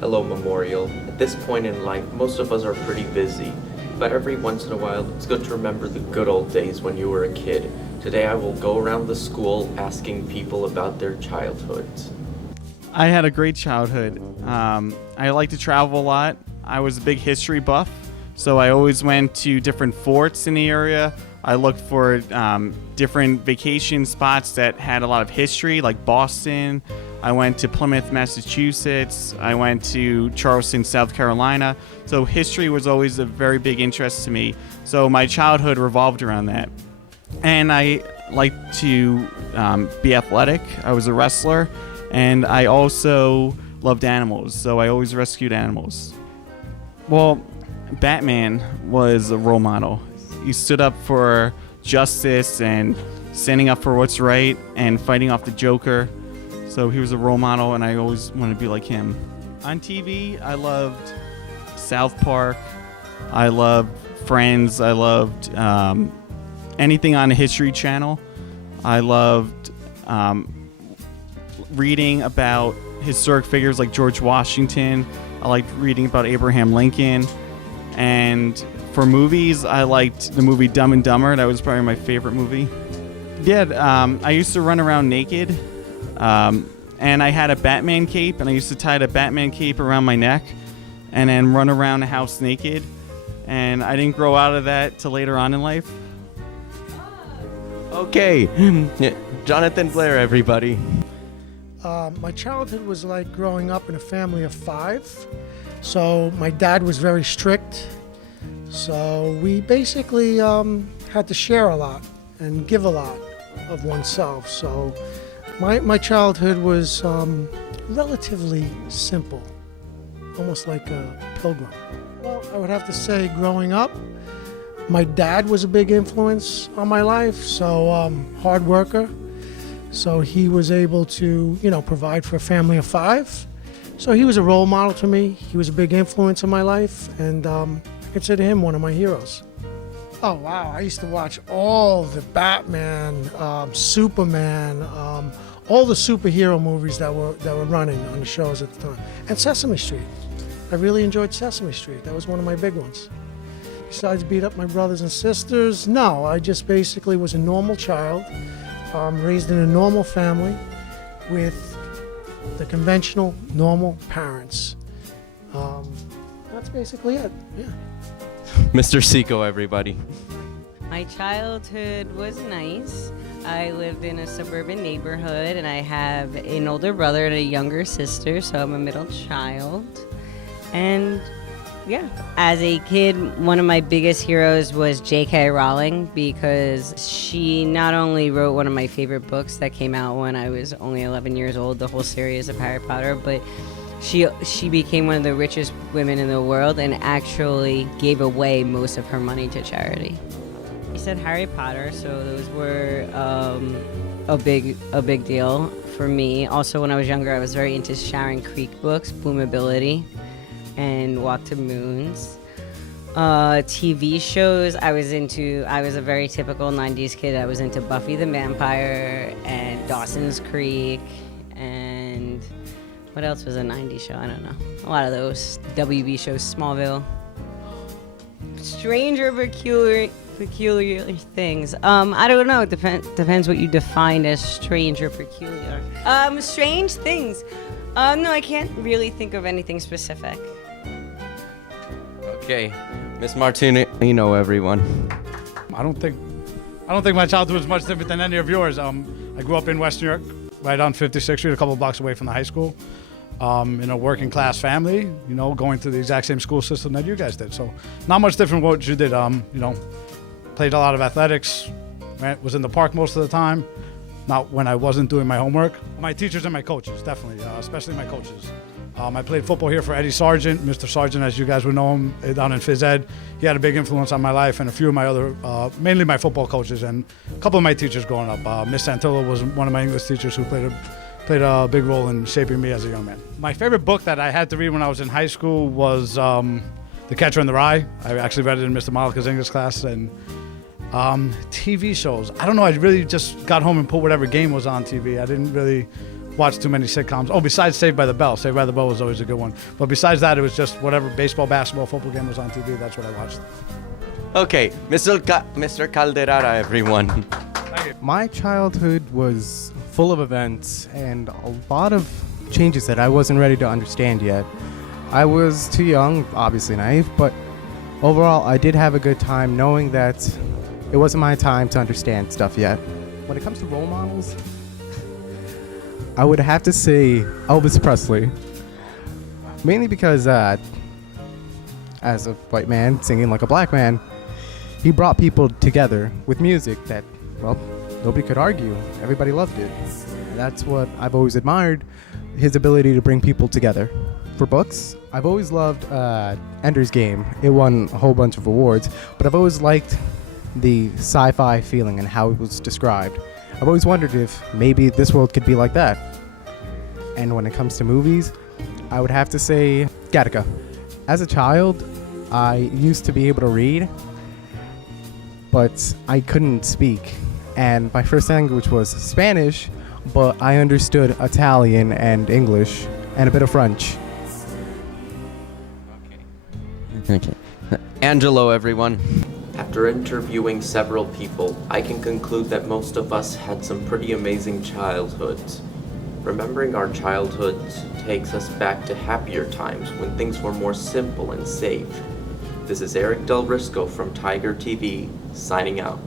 Hello, Memorial. At this point in life, most of us are pretty busy, but every once in a while, it's good to remember the good old days when you were a kid. Today, I will go around the school asking people about their childhoods. I had a great childhood. I like to travel a lot. I was a big history buff, so I always went to different forts in the area. I looked for different vacation spots that had a lot of history, like Boston. I went to Plymouth, Massachusetts. I went to Charleston, South Carolina. So history was always a very big interest to me. So my childhood revolved around that. And I liked to be athletic. I was a wrestler. And I also loved animals. So I always rescued animals. Well, Batman was a role model. He stood up for justice and standing up for what's right and fighting off the Joker. So he was a role model, and I always wanted to be like him. On TV, I loved South Park. I loved Friends. I loved anything on the History Channel. I loved reading about historic figures like George Washington. I liked reading about Abraham Lincoln. And for movies, I liked the movie Dumb and Dumber. That was probably my favorite movie. Yeah, I used to run around naked. And I had a Batman cape, and I used to tie the Batman cape around my neck and then run around the house naked. And I didn't grow out of that till later on in life. Okay, Jonathan Blair, everybody. My childhood was like growing up in a family of 5. So my dad was very strict. So we basically had to share a lot and give a lot of oneself. So my childhood was relatively simple, almost like a pilgrim. Well, I would have to say growing up, my dad was a big influence on my life, so hard worker. So he was able to, provide for a family of 5. So he was a role model to me. He was a big influence in my life, and I consider him one of my heroes. Oh, wow. I used to watch all the Batman, Superman, all the superhero movies that were running on the shows at the time. And Sesame Street. I really enjoyed Sesame Street. That was one of my big ones. Besides beat up my brothers and sisters, no, I just basically was a normal child, raised in a normal family with the conventional, normal parents. That's basically it, yeah. Mr. Seco, everybody. My childhood was nice. I lived in a suburban neighborhood, and I have an older brother and a younger sister, so I'm a middle child. And yeah, as a kid, one of my biggest heroes was J.K. Rowling, because she not only wrote one of my favorite books that came out when I was only 11 years old, the whole series of Harry Potter, but she became one of the richest women in the world and actually gave away most of her money to charity. You said Harry Potter, so those were a big deal for me. Also, when I was younger, I was very into Sharon Creek books, Bloomability, and Walk to Moons. TV shows, I was a very typical 90s kid. I was into Buffy the Vampire and Dawson's Creek, and what else was a 90s show? I don't know. A lot of those WB shows, Smallville. Strange or peculiar things. I don't know. It depends what you define as strange or peculiar. Strange things. No, I can't really think of anything specific. Okay, Miss Martino, everyone. I don't think my childhood was much different than any of yours. I grew up in West New York, right on 56th Street, a couple of blocks away from the high school. In a working class family, going through the exact same school system that you guys did. So not much different from what you did. Played a lot of athletics, right? Was in the park most of the time, not when I wasn't doing my homework. My teachers and my coaches, definitely, especially my coaches. I played football here for Eddie Sargent, Mr. Sargent, as you guys would know him, down in Phys Ed. He had a big influence on my life, and a few of my other, mainly my football coaches, and a couple of my teachers growing up. Miss Santilla was one of my English teachers who played a big role in shaping me as a young man. My favorite book that I had to read when I was in high school was The Catcher in the Rye. I actually read it in Mr. Malika's English class. And TV shows, I don't know, I really just got home and put whatever game was on TV. I didn't really watch too many sitcoms. Oh, besides Saved by the Bell. Saved by the Bell was always a good one. But besides that, it was just whatever baseball, basketball, football game was on TV. That's what I watched. Okay, Mr. Calderara, everyone. My childhood was full of events and a lot of changes that I wasn't ready to understand yet. I was too young, obviously naive, but overall I did have a good time knowing that it wasn't my time to understand stuff yet. When it comes to role models, I would have to say Elvis Presley. Mainly because as a white man singing like a black man, he brought people together with music that, well, nobody could argue. Everybody loved it. That's what I've always admired, his ability to bring people together. For books, I've always loved Ender's Game. It won a whole bunch of awards, but I've always liked the sci-fi feeling and how it was described. I've always wondered if maybe this world could be like that. And when it comes to movies, I would have to say Gattaca. As a child, I used to be able to read, but I couldn't speak. And my first language was Spanish, but I understood Italian and English and a bit of French. Okay. Angelo, everyone. After interviewing several people, I can conclude that most of us had some pretty amazing childhoods. Remembering our childhoods takes us back to happier times when things were more simple and safe. This is Eric Del Risco from Tiger TV, signing out.